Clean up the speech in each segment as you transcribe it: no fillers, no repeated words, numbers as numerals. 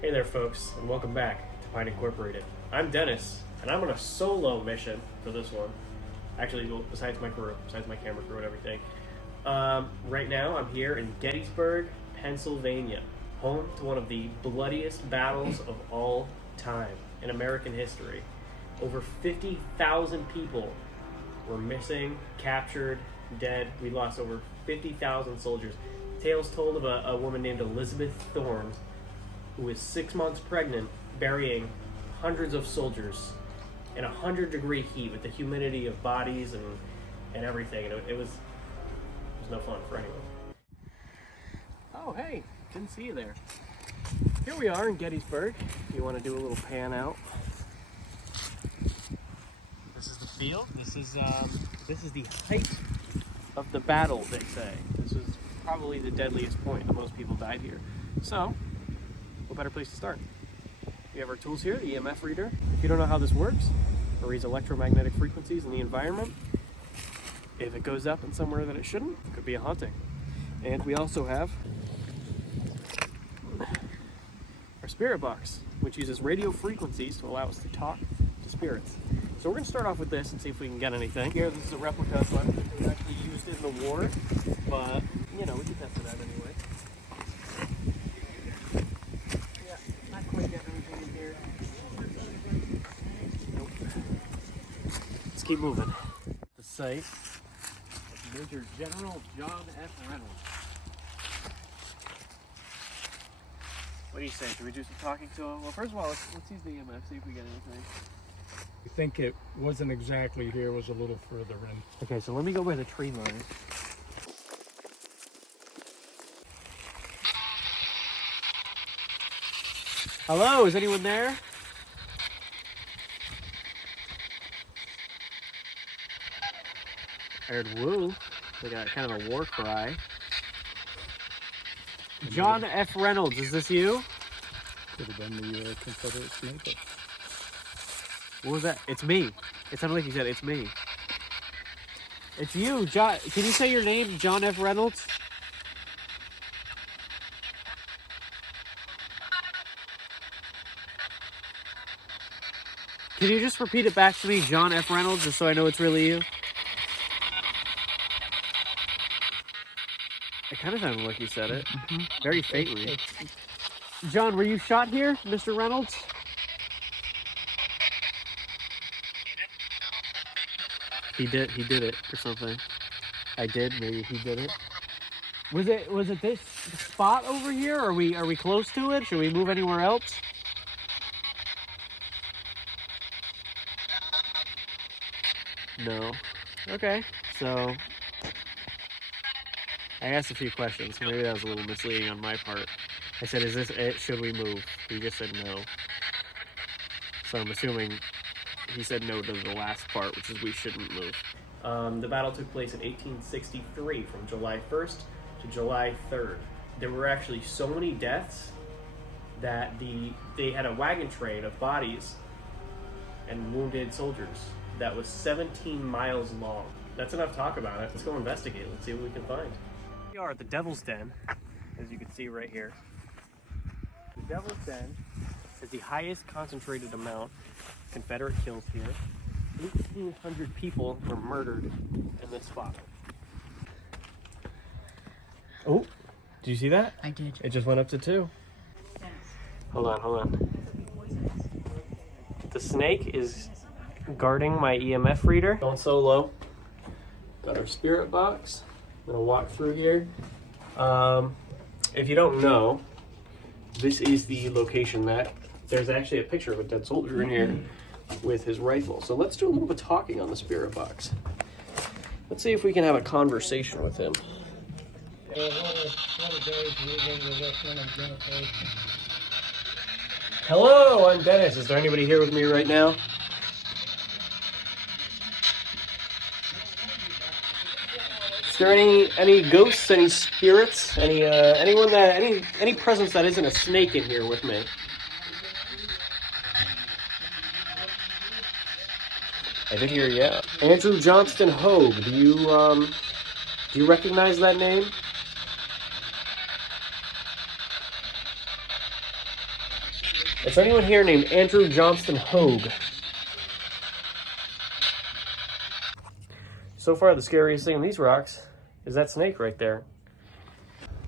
Hey there folks, and welcome back to Pine Incorporated. I'm Dennis, and I'm on a solo mission for this one. Actually, well, besides my crew, besides my camera crew and everything. Right now, I'm here in Gettysburg, Pennsylvania, home to one of the bloodiest battles of all time in American history. Over 50,000 people were missing, captured, dead. We lost over 50,000 soldiers. Tales told of a woman named Elizabeth Thorne, who was 6 months pregnant, burying hundreds of soldiers in 100-degree heat with the humidity of bodies and everything. And it was no fun for anyone. Oh, hey, didn't see you there. Here we are in Gettysburg. You want to do a little pan out? This is the field. This is the height of the battle, they say. This was probably the deadliest point that most people died here. So, what better place to start? We have our tools here, the EMF reader. If you don't know how this works, it reads electromagnetic frequencies in the environment. If it goes up in somewhere that it shouldn't, it could be a haunting. And we also have our spirit box, which uses radio frequencies to allow us to talk to spirits. So we're going to start off with this and see if we can get anything. Here, this is a replica one. It was actually used in the war, but, you know, we can test it out anyway. Yeah, not quite getting anything in here. Nope. Let's keep moving. The site of Major General John F. Reynolds. What do you say? Should we do some talking to him? Well, first of all, let's use the EMF, see if we get anything. I think it wasn't exactly here, it was a little further in. Okay, so let me go by the tree line. Hello, is anyone there? I heard woo. They got kind of a war cry. John F. Reynolds, is this you? Could have been the Confederate sniper. What was that? It's me. It sounded like you said, it's me. It's you, John. Can you say your name, John F. Reynolds? Can you just repeat it back to me, John F. Reynolds, just so I know it's really you? It kind of sounded like you said it. Mm-hmm. Very faintly. John, were you shot here, Mr. Reynolds? He did it or something. I did, maybe he did it. Was it this spot over here? Are we close to it? Should we move anywhere else? No. Okay. So I asked a few questions. Maybe that was a little misleading on my part. I said, is this it? Should we move? He just said no. So I'm assuming he said no to the last part, which is we shouldn't move. The battle took place in 1863 from July 1st to July 3rd. There were actually so many deaths that they had a wagon train of bodies and wounded soldiers that was 17 miles long. That's enough talk about it. Let's go investigate. Let's see what we can find. We are at the Devil's Den, as you can see right here. The Devil's Den is the highest concentrated amount of Confederate kills here. 1,800 people were murdered in this spot. Oh, did you see that? I did. It just went up to 2. Hold on. The snake is guarding my EMF reader. Going solo. Got our spirit box. I'm gonna walk through here. If you don't know, this is the location that there's actually a picture of a dead soldier in here with his rifle. So let's do a little bit of talking on the spirit box. Let's see if we can have a conversation with him. Hello, I'm Dennis. Is there anybody here with me right now? Is there any ghosts, any spirits, any presence that isn't a snake in here with me? I did hear, yeah. Andrew Johnston Hogue. Do you recognize that name? Is there anyone here named Andrew Johnston Hogue? So far, the scariest thing in these rocks is that snake right there.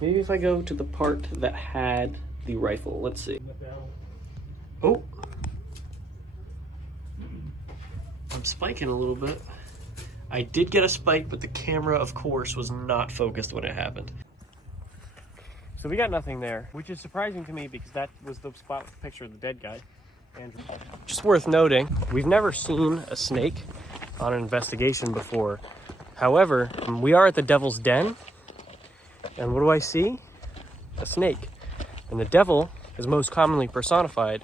Maybe if I go to the part that had the rifle. Let's see. Oh! I'm spiking a little bit. I did get a spike, but the camera, of course, was not focused when it happened. So we got nothing there, which is surprising to me because that was the spot with the picture of the dead guy. Andrew. Just worth noting, we've never seen a snake on an investigation before. However, we are at the Devil's Den, and what do I see? A snake. And the devil is most commonly personified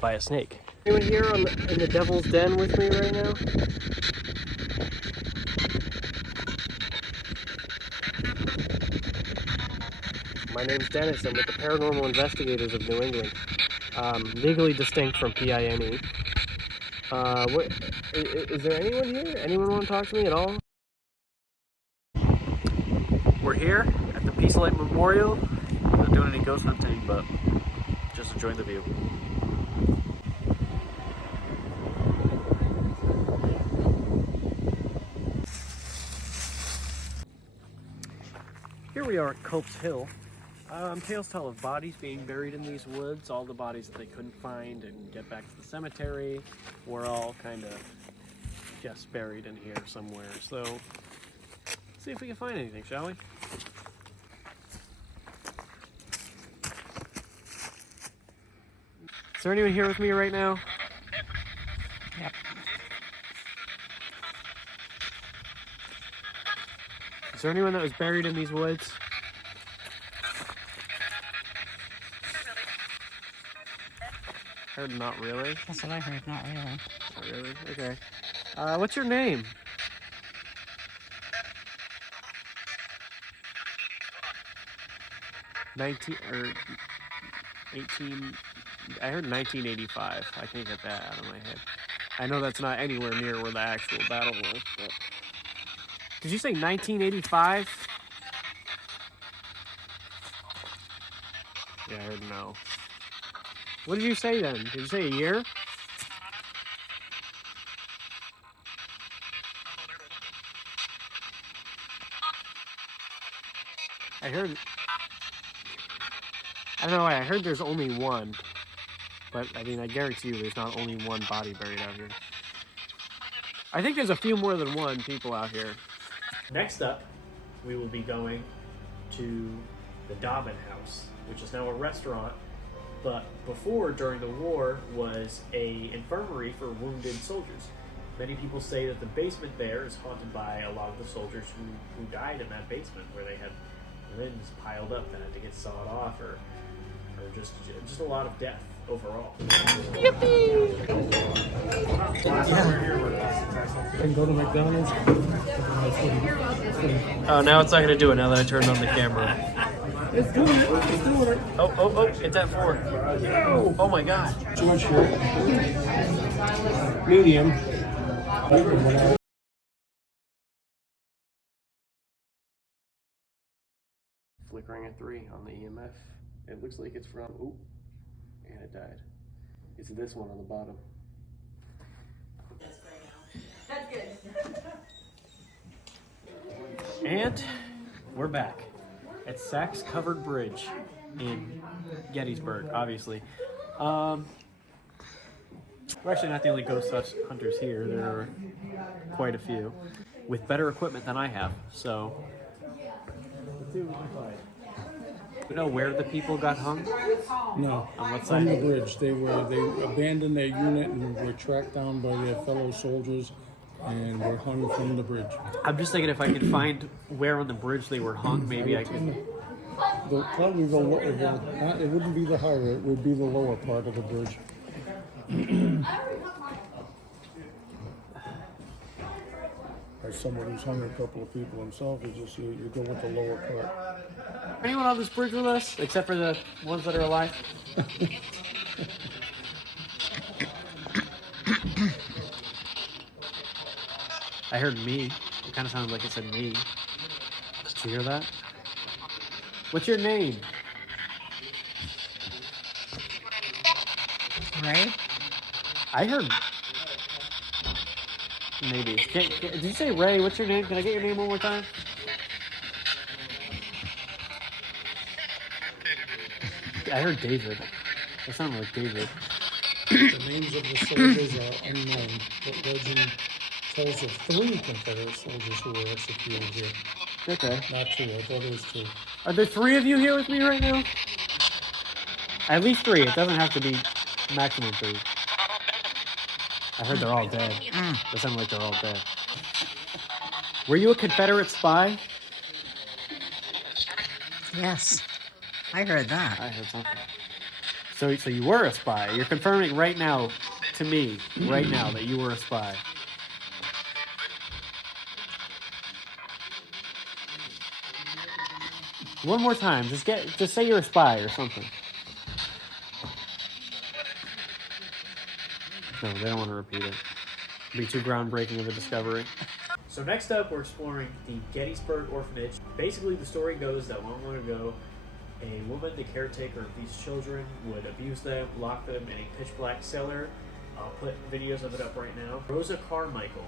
by a snake. Anyone here in the Devil's Den with me right now? My name's Dennis. I'm with the Paranormal Investigators of New England. Legally distinct from PINE. Is there anyone here? Anyone want to talk to me at all? We're here at the Peace Light Memorial. I'm not doing any ghost hunting, but just enjoying the view. Here we are at Cope's Hill. Tales tell of bodies being buried in these woods. All the bodies that they couldn't find and get back to the cemetery were all kind of just buried in here somewhere. So, let's see if we can find anything, shall we? Is there anyone here with me right now? Yep. Is there anyone that was buried in these woods? Heard not really. That's what I heard, not really. Not really? Okay. What's your name? 19 or 18. I heard 1985. I can't get that out of my head. I know that's not anywhere near where the actual battle was. But... Did you say 1985? Yeah, I heard no. What did you say then? Did you say a year? I heard... I don't know why, I heard there's only one. But, I mean, I guarantee you there's not only one body buried out here. I think there's a few more than one people out here. Next up, we will be going to the Dobbin House, which is now a restaurant. But before, during the war, was a infirmary for wounded soldiers. Many people say that the basement there is haunted by a lot of the soldiers who died in that basement, where they had limbs piled up that had to get sawed off, or just a lot of death overall. Yippee! Can go to McDonald's. Oh, now it's not going to do it now that I turned on the camera. It's doing it. It's doing it. Oh, it's at 4. Oh my god. George here. Medium. Flickering at 3 on the EMF. It looks like it's from, ooh, and it died. It's this one on the bottom. That's good. And we're back at Sachs Covered Bridge in Gettysburg, obviously. We're actually not the only ghost hunters here. There are quite a few with better equipment than I have. So let's see what we can find. You know where the people got hung? No, on what on side? the bridge. They abandoned their unit and were tracked down by their fellow soldiers and were hung from the bridge. I'm just thinking if I could find where on the bridge they were hung, maybe I could. Probably it wouldn't be the higher, it would be the lower part of the bridge. As someone who's hung a couple of people himself, you go with the lower part. Anyone on this bridge with us, except for the ones that are alive? I heard me. It kind of sounded like it said me. Did you hear that? What's your name? Ray? I heard. Maybe. Did you say Ray? What's your name? Can I get your name one more time? I heard David. That sounded like David. The names of the soldiers are unknown, but legend tells of 3 Confederate soldiers who were executed here. Okay. Not 2, I thought it was 2. Are there 3 of you here with me right now? At least 3. It doesn't have to be maximum 3. I heard they're all dead. They sound like they're all dead. Were you a Confederate spy? Yes. I heard that. I heard something. So you were a spy. You're confirming right now to me, right now, that you were a spy. One more time. Just say you're a spy or something. No, they don't want to repeat it. It'd be too groundbreaking of a discovery. So next up, we're exploring the Gettysburg orphanage. Basically, the story goes that long ago, a woman, the caretaker of these children, would abuse them, lock them in a pitch-black cellar. I'll put videos of it up right now. Rosa Carmichael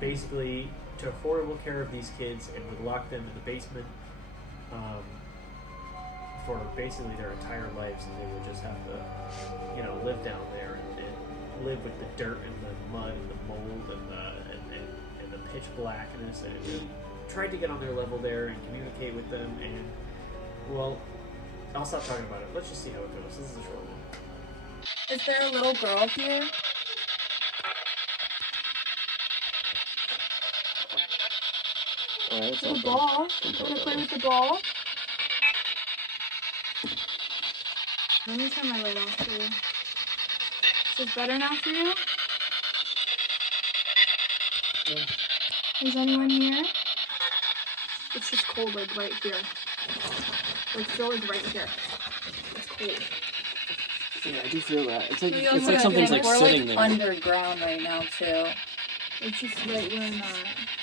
basically took horrible care of these kids and would lock them in the basement for basically their entire lives, and they would just have to, live down there and live with the dirt and the mud and the mold and the pitch blackness, and it tried to get on their level there and communicate with them. And well, I'll stop talking about it. Let's just see how it goes. This is a short one. Is there a little girl here? The ball. Can I play with the ball? Let me turn my light off for you. Is this better now for you? Yeah. Is anyone here? It's just cold, like right here. Like feel like right here. It's cold. Yeah, I do feel that. It's like, So it's like something's like We're sitting like there. underground right now too. It's just right where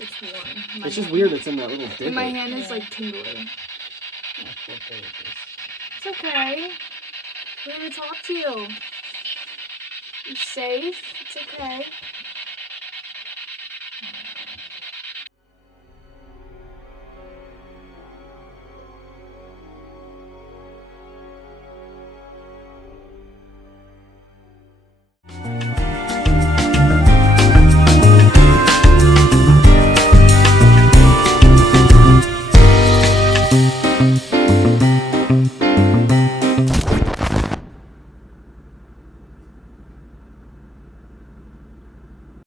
it's warm. My It's just hand- weird it's in that little divot. And my hand is like tingly. It's okay. We're gonna talk to you. You safe? It's okay.